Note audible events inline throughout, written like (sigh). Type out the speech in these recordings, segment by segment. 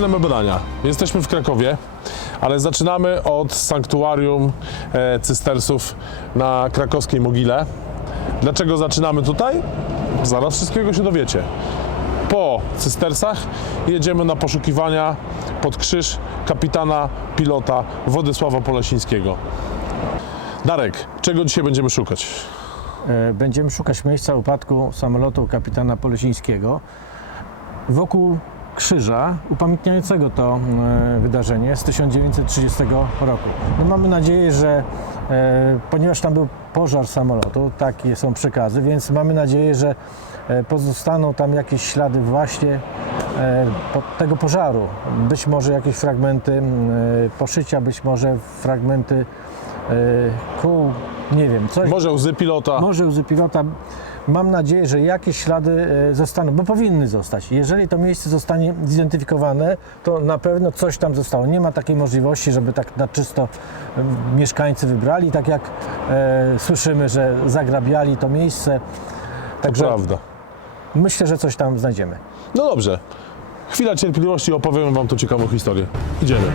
Zaczynamy badania. Jesteśmy w Krakowie, ale zaczynamy od sanktuarium e, cystersów na krakowskiej mogile. Dlaczego zaczynamy tutaj? Zaraz wszystkiego się dowiecie. Po cystersach jedziemy na poszukiwania pod krzyż kapitana pilota Władysława Polesińskiego. Darek, czego dzisiaj będziemy szukać? E, Będziemy szukać miejsca upadku samolotu kapitana Polesińskiego wokół krzyża upamiętniającego to e, wydarzenie z 1930 roku. No mamy nadzieję, że e, ponieważ tam był pożar samolotu, takie są przekazy, więc mamy nadzieję, że e, pozostaną tam jakieś ślady właśnie tego pożaru. Być może jakieś fragmenty poszycia, być może fragmenty kół, nie wiem, coś. Może łzy pilota. Może łzy pilota. Mam nadzieję, że jakieś ślady e, zostaną, bo powinny zostać. Jeżeli to miejsce zostanie zidentyfikowane, to na pewno coś tam zostało. Nie ma takiej możliwości, żeby tak na czysto e, mieszkańcy wybrali, tak jak e, słyszymy, że zagrabiali to miejsce. Także Prawda. myślę, że coś tam znajdziemy. No dobrze. Chwila cierpliwości, opowiem Wam tu ciekawą historię. Idziemy.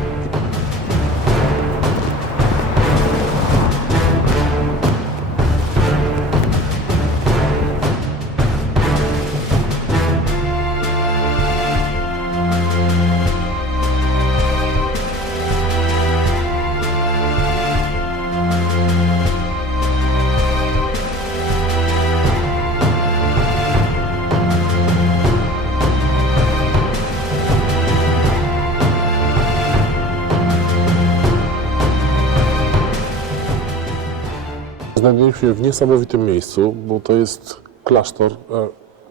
Znajdujemy się w niesamowitym miejscu, bo to jest klasztor e,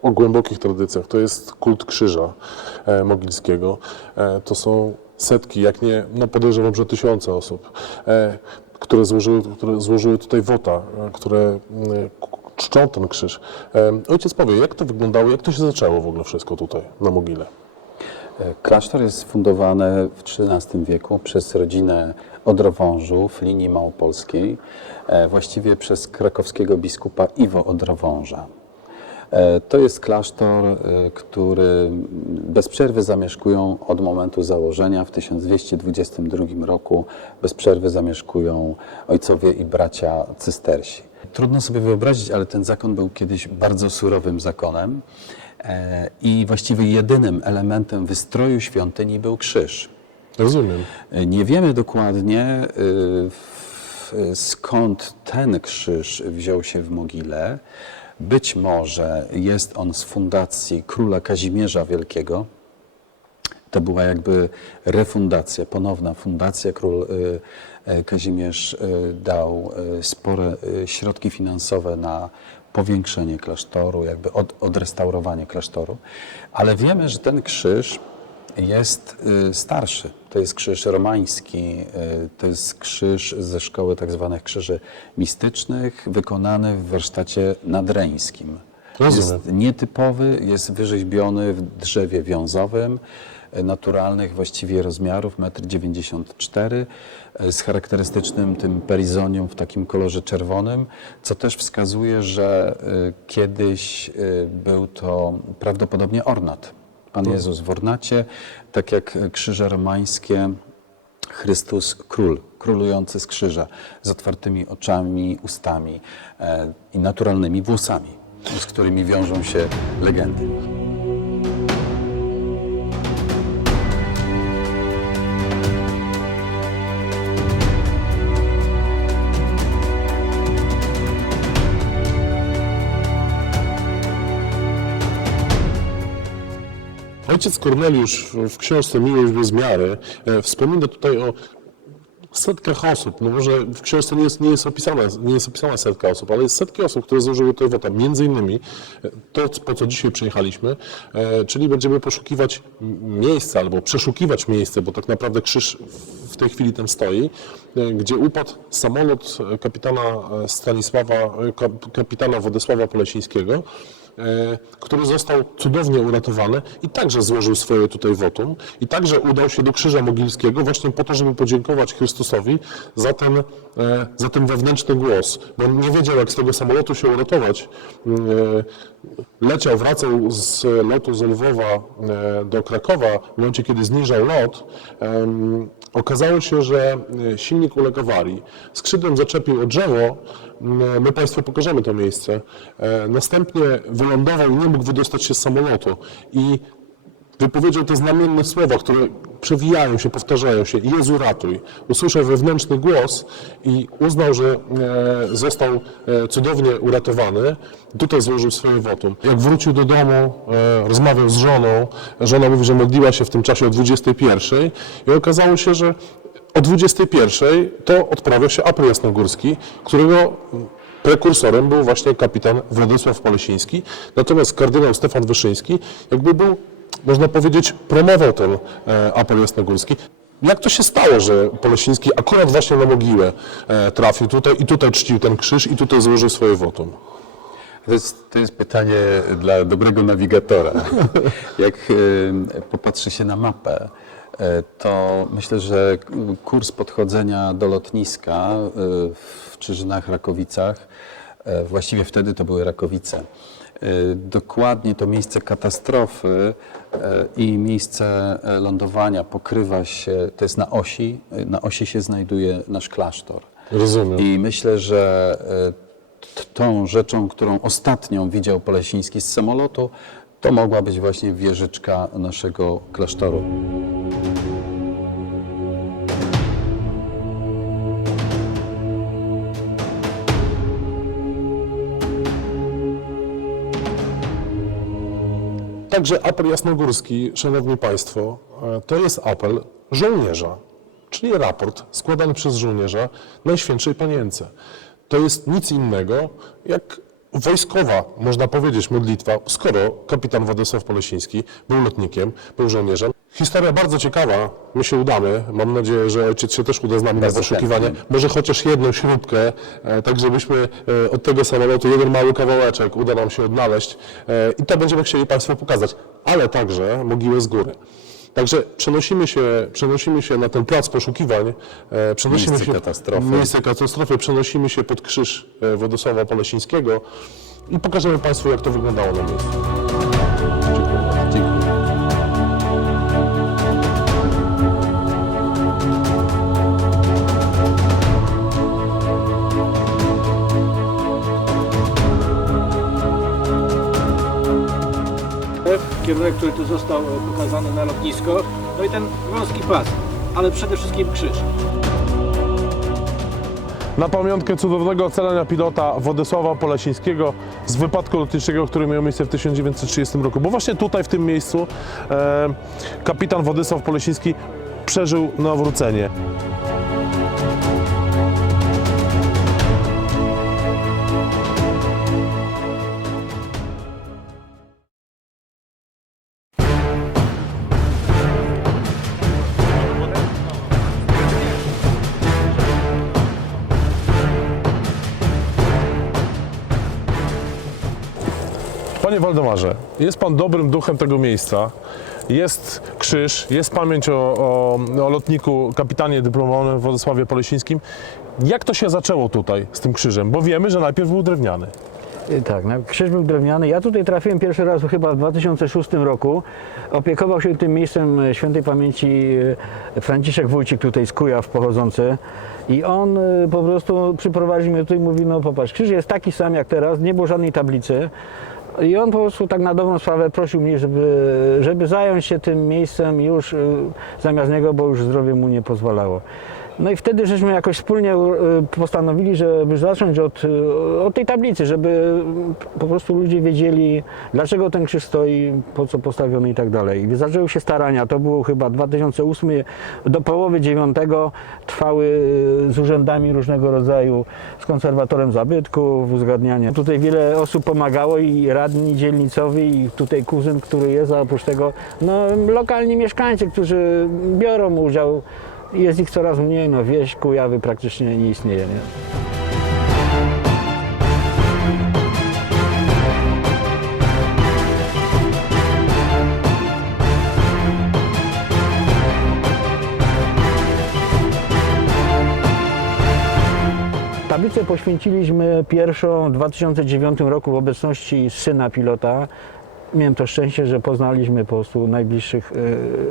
o głębokich tradycjach. To jest kult krzyża e, mogilskiego. E, to są setki, jak nie, no podejrzewam, że tysiące osób, które złożyły, które złożyły tutaj wota, które czczą ten krzyż. Ojciec powie, jak to wyglądało, jak to się zaczęło w ogóle wszystko tutaj na mogile? Klasztor jest sfundowany w XIII wieku przez rodzinę Odrowążów linii małopolskiej, e, właściwie przez krakowskiego biskupa Iwo Odrowąża. E, To jest klasztor, e, który bez przerwy zamieszkują od momentu założenia w 1222 roku. Bez przerwy zamieszkują ojcowie i bracia cystersi. Trudno sobie wyobrazić, ale ten zakon był kiedyś bardzo surowym zakonem i właściwie jedynym elementem wystroju świątyni był krzyż. Rozumiem. Nie wiemy dokładnie w- skąd ten krzyż wziął się w mogile. Być może jest on z fundacji króla Kazimierza Wielkiego. To była jakby refundacja, ponowna fundacja. Król Kazimierz dał spore środki finansowe na powiększenie klasztoru, jakby od, odrestaurowanie klasztoru. Ale wiemy, że ten krzyż jest y, starszy. To jest krzyż romański, y, to jest krzyż ze szkoły tak zwanych krzyży mistycznych, wykonany w warsztacie nadreńskim. Rozumiem. Jest nietypowy, jest wyrzeźbiony w drzewie wiązowym, naturalnych właściwie rozmiarów, 1,94 m, e, z charakterystycznym tym perizonium w takim kolorze czerwonym, co też wskazuje, że e, kiedyś e, był to prawdopodobnie ornat. Pan Jezus w ornacie, tak jak krzyże romańskie, Chrystus król, królujący z krzyża, z otwartymi oczami, ustami i naturalnymi włosami, z którymi wiążą się legendy. Ojciec Korneliusz w- książce Miłość bez miary e, wspomina tutaj o setkach osób. No może w książce nie jest, nie, jest opisana, nie jest opisana setka osób, ale jest setki osób, które złożyły tutaj wota. Między innymi e, to, po co dzisiaj przyjechaliśmy, e, czyli będziemy poszukiwać miejsca albo przeszukiwać miejsce, bo tak naprawdę krzyż w- tej chwili tam stoi, gdzie upadł samolot kapitana Stanisława, kap- kapitana Władysława Polesińskiego. E, który został cudownie uratowany i także złożył swoje tutaj wotum i także udał się do Krzyża Mogilskiego właśnie po to, żeby podziękować Chrystusowi za ten, e, za ten wewnętrzny głos, bo nie wiedział, jak z tego samolotu się uratować. E, Leciał, wracał z lotu z Lwowa do Krakowa w momencie, kiedy zniżał lot. Okazało się, że e, silnik uległ awarii. Skrzydłem zaczepił o drzewo. M, My Państwu pokażemy to miejsce. E, Następnie wylądował i nie mógł wydostać się z samolotu. I wypowiedział te znamienne słowa, które przewijają się, powtarzają się. Jezu ratuj. Usłyszał wewnętrzny głos i uznał, że e, został e, cudownie uratowany. Tutaj złożył swoje wotum. Jak wrócił do domu, e, rozmawiał z żoną. Żona mówi, że modliła się w tym czasie o 21 i okazało się, że o 21 to odprawia się apel jasnogórski, którego prekursorem był właśnie kapitan Władysław Polesiński, natomiast kardynał Stefan Wyszyński jakby był, można powiedzieć, promował ten e, apel jasnogórski. Jak to się stało, że Polesiński akurat właśnie na mogiłę e, trafił tutaj i tutaj czcił ten krzyż i tutaj złożył swoje wotum? To jest, to jest pytanie dla dobrego nawigatora. (laughs) Jak e, popatrzy się na mapę, to myślę, że kurs podchodzenia do lotniska w Czyżynach, Rakowicach, właściwie wtedy to były Rakowice, dokładnie to miejsce katastrofy e, i miejsce e, lądowania pokrywa się, to jest na osi, e, na osi się znajduje nasz klasztor. Rozumiem. I myślę, że e, tą rzeczą, którą ostatnią widział Polesiński z samolotu, to mogła być właśnie wieżyczka naszego klasztoru. Także apel jasnogórski, Szanowni Państwo, e, to jest apel żołnierza, czyli raport składany przez żołnierza Najświętszej Panience. To jest nic innego jak wojskowa, można powiedzieć, modlitwa, skoro kapitan Władysław Polesiński był lotnikiem, był żołnierzem. Historia bardzo ciekawa, my się udamy, mam nadzieję, że ojciec się też uda z nami na poszukiwanie, może chociaż jedną śrubkę, e, tak żebyśmy e, od tego samolotu jeden mały kawałeczek uda nam się odnaleźć e, i to będziemy chcieli Państwu pokazać, ale także mogiłę z góry. Także przenosimy się, przenosimy się na ten plac poszukiwań, przenosimy Miejsce się katastrofy. miejsce katastrofy, przenosimy się pod krzyż Władysława Polesińskiego i pokażemy Państwu, jak to wyglądało na miejscu. Kierunek, który tu został pokazany na lotnisko. No i ten wąski pas, ale przede wszystkim krzyż. Na pamiątkę cudownego ocalenia pilota Władysława Polesińskiego z wypadku lotniczego, który miał miejsce w 1930 roku. Bo właśnie tutaj, w tym miejscu, e, kapitan Władysław Polesiński przeżył nawrócenie. Panie Waldemarze, jest Pan dobrym duchem tego miejsca. Jest krzyż, jest pamięć o, o, o lotniku, kapitanie dyplomowanym Władysławie Polesińskim. Jak to się zaczęło tutaj z tym krzyżem? Bo wiemy, że najpierw był drewniany. Y, Tak, krzyż był drewniany. Ja tutaj trafiłem pierwszy raz chyba w 2006 roku. Opiekował się tym miejscem e, świętej pamięci e, Franciszek Wójcik tutaj z Kujaw pochodzący. I on e, po prostu przyprowadził mnie tutaj i mówi, no popatrz, krzyż jest taki sam jak teraz, nie było żadnej tablicy. I on po prostu tak na dobrą sprawę prosił mnie, żeby, żeby zająć się tym miejscem już e, zamiast niego, bo już zdrowie mu nie pozwalało. No i wtedy żeśmy jakoś wspólnie e, postanowili, żeby zacząć od, e, od tej tablicy, żeby po prostu ludzie wiedzieli, dlaczego ten krzyż stoi, po co postawiony i tak dalej. Zaczęły się starania, to było chyba 2008, do połowy 9 trwały e, z urzędami różnego rodzaju, z konserwatorem zabytków, uzgadniania. Tutaj wiele osób pomagało i radni dzielnicowi i tutaj kuzyn, który jest, a oprócz tego no, lokalni mieszkańcy, którzy biorą udział jest ich coraz mniej, no wieś Kujawy praktycznie nie istnieje. Nie? Tablicę poświęciliśmy pierwszą w 2009 roku w obecności syna pilota, Miałem to szczęście, że poznaliśmy po prostu najbliższych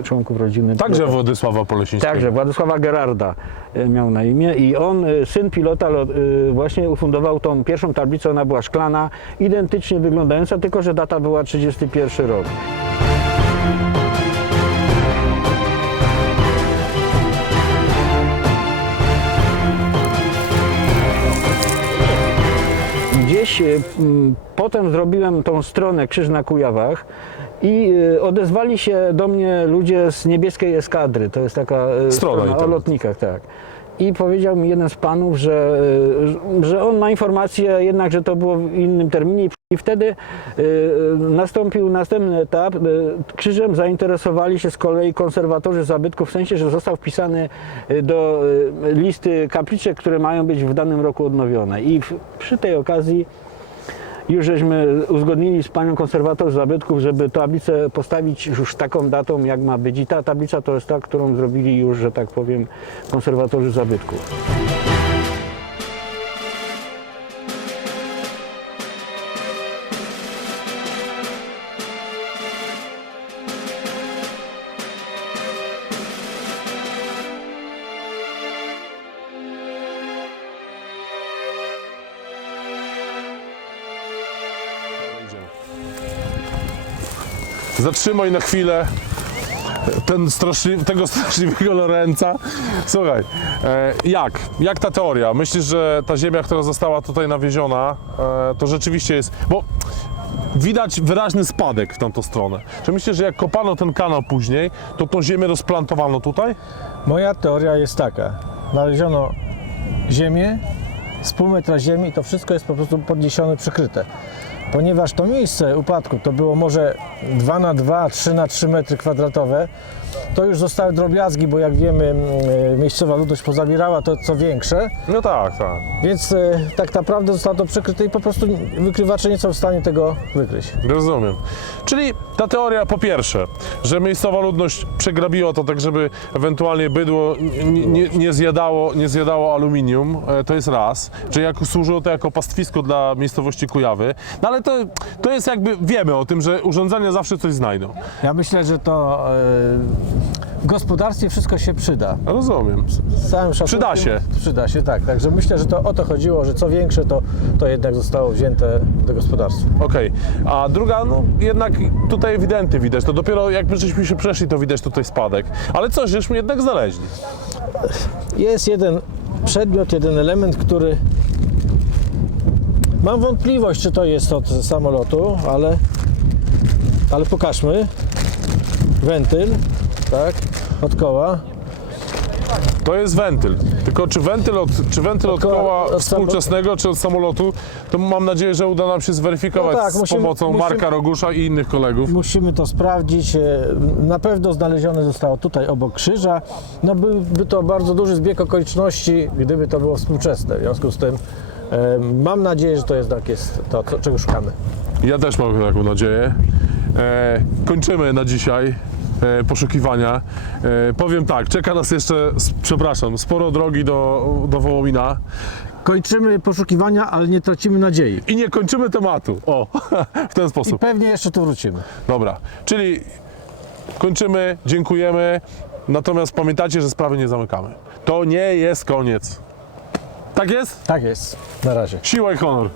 e, członków rodziny. Także pilota. Władysława Polesińskiego. Także Władysława Gerarda e, miał na imię i on, e, syn pilota, lo- e, właśnie ufundował tą pierwszą tablicę, ona była szklana, identycznie wyglądająca, tylko że data była 31 rok. Gdzieś e, m, potem zrobiłem tą stronę Krzyż na Kujawach i e, odezwali się do mnie ludzie z niebieskiej eskadry. To jest taka e, strona o internet. lotnikach, tak. I powiedział mi jeden z panów, że, że on ma informację jednak, że to było w innym terminie i wtedy nastąpił następny etap. Krzyżem zainteresowali się z kolei konserwatorzy zabytków, w sensie, że został wpisany do listy kapliczek, które mają być w danym roku odnowione. I przy tej okazji już żeśmy uzgodnili z panią konserwator zabytków, żeby tablicę postawić już taką datą, jak ma być. I ta tablica to jest ta, którą zrobili już, że tak powiem, konserwatorzy zabytków. Zatrzymaj na chwilę ten straszli, tego (laughs) straszliwego Lorenza. Słuchaj, e, jak? Jak ta teoria? Myślisz, że ta ziemia, która została tutaj nawieziona, e, to rzeczywiście jest... Bo widać wyraźny spadek w tamtą stronę. Czy myślisz, że jak kopano ten kanał później, to tą ziemię rozplantowano tutaj? Moja teoria jest taka. Znaleziono ziemię, z pół metra ziemi i to wszystko jest po prostu podniesione, przykryte. Ponieważ to miejsce upadku to było może 2 na 2, 3 na 3 metry kwadratowe, to już zostały drobiazgi, bo jak wiemy, mm, miejscowa ludność pozabierała to co większe, No tak, tak. więc e, tak naprawdę zostało to przykryte i po prostu wykrywacze nie są w stanie tego wykryć. Rozumiem. Czyli ta teoria po pierwsze, że miejscowa ludność przegrabiła to tak, żeby ewentualnie bydło nie, nie, nie, zjadało, nie zjadało aluminium, e, to jest raz. Czyli jak służyło to jako pastwisko dla miejscowości Kujawy. No ale to, to jest jakby, wiemy o tym, że urządzenia zawsze coś znajdą. Ja myślę, że to e, w gospodarstwie wszystko się przyda. Rozumiem. Z całym szacunkiem, Przyda się. Przyda się, tak. Także myślę, że to o to chodziło, że co większe, to, to jednak zostało wzięte do gospodarstwa. Okej. A druga, no jednak tutaj ewidentnie widać, to dopiero jakby żeśmy się przeszli, to widać tutaj spadek. Ale coś żeśmy jednak znaleźli. Jest jeden przedmiot, jeden element, który mam wątpliwość, czy to jest od samolotu, ale, ale pokażmy. Wentyl, tak, od koła. To jest wentyl. Tylko czy wentyl od, czy wentyl od koła- współczesnego, czy od samolotu, to mam nadzieję, że uda nam się zweryfikować No tak, z musimy- pomocą musimy- Marka Rogusza i innych kolegów. Musimy to sprawdzić. E, Na pewno znalezione zostało tutaj obok krzyża. No byłby to bardzo duży zbieg okoliczności, gdyby to było współczesne. W związku z tym e, mam nadzieję, że to jest tak jest to, co- czego szukamy. Ja też mam taką nadzieję. E, kończymy na dzisiaj poszukiwania. E, powiem tak, czeka nas jeszcze, przepraszam, sporo drogi do, do Wołomina. Kończymy poszukiwania, ale nie tracimy nadziei. I nie kończymy tematu. O, (laughs) w ten I sposób. pewnie jeszcze tu wrócimy. Dobra, czyli kończymy, dziękujemy. Natomiast pamiętajcie, że sprawy nie zamykamy. To nie jest koniec. Tak jest? Tak jest. Na razie. Siła i honor. (laughs)